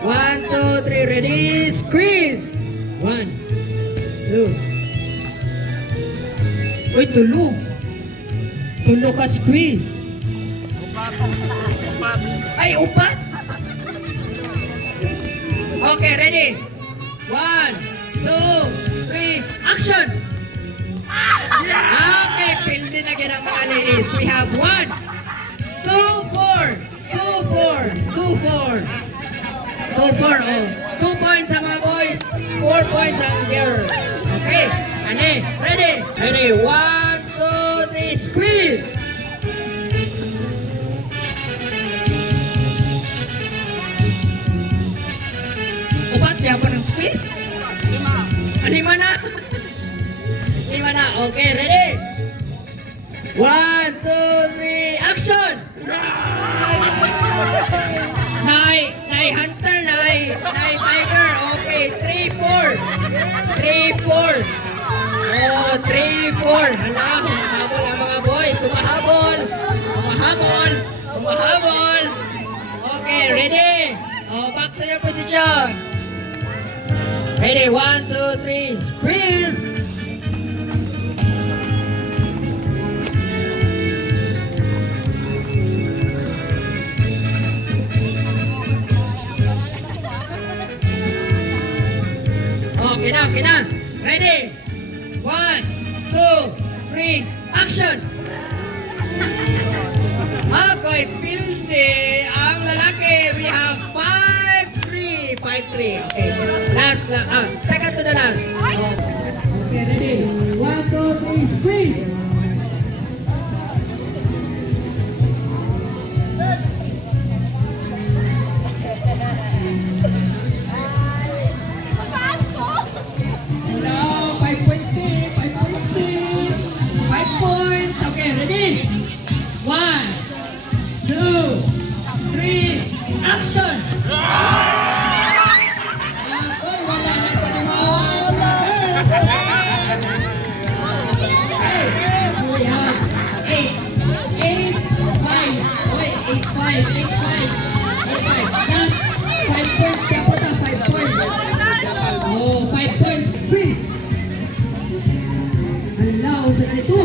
1, 2, 3, ready, squeeze! 1, 2. Uy, tulo. Tulo ka squeeze. Ay, upat! Okay, ready? 1, 2, 3, action! Okay, pildi na ganang mga ladies. We have 1, 2, 4, 2, 4, 2, 4. 2, 4, oh. 2 points ang mga boys. 4 points ang girls. Okay, ready? Ready? Ready? 1, 2, 3, squeeze! Upat, kaya pa ng squeeze? 5 na. 5 na. Okay, ready? 1, 2, 3, action! Nay hunter, nay tiger. Okay, 3, 4. 3, 4. Oh, 3, 4. Hala, humahabol ang mga boys. Humahabol. Humahabol. Humahabol. Okay, ready? Oh, back to your position. Ready? 1, 2, 3. Squeeze. Okay na, okay na. Ready? 1, 2, 3, action! Okay, pilde ang lalaki. We have 5-3. 5-3. Okay. Last na. Second to the last. Okay, ready? 1, 2, 3, squeeze! No, 5 points din. 5 points din. 5 points. Okay, ready? 1, 2, 3, action! Oy, wala na ito ni Mawala. Okay, so we have 8, 5. Oy, 8, 5, 8, 5. 8, 5. Plus 5 points. Dapat na 5 points. Oh, 5 points. Squeeze! Hala, unsa na ito?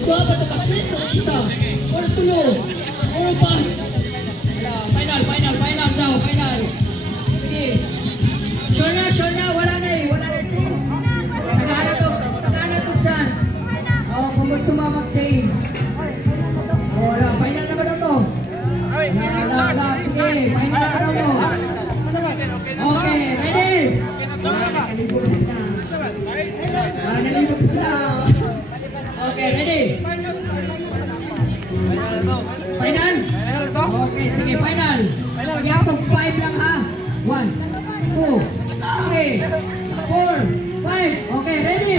Dua ba ito ka-squeeze? O isa? Or tulo? Or ba? Hala, final daw, final. Sige. Sure na, wala na eh. Wala na change. Tagana to chance. Oh, kung gusto mo mag-change. Oh, wala, final na ba daw to? Wala, sige, final na ba daw to? Okay, ready? Nakalibot sila. Nakalibot sila. Okay, ready? Final? Okay, sige, final. Pag-yapag 5 lang ha. 1, 2, 3, 4, 5. Okay, ready?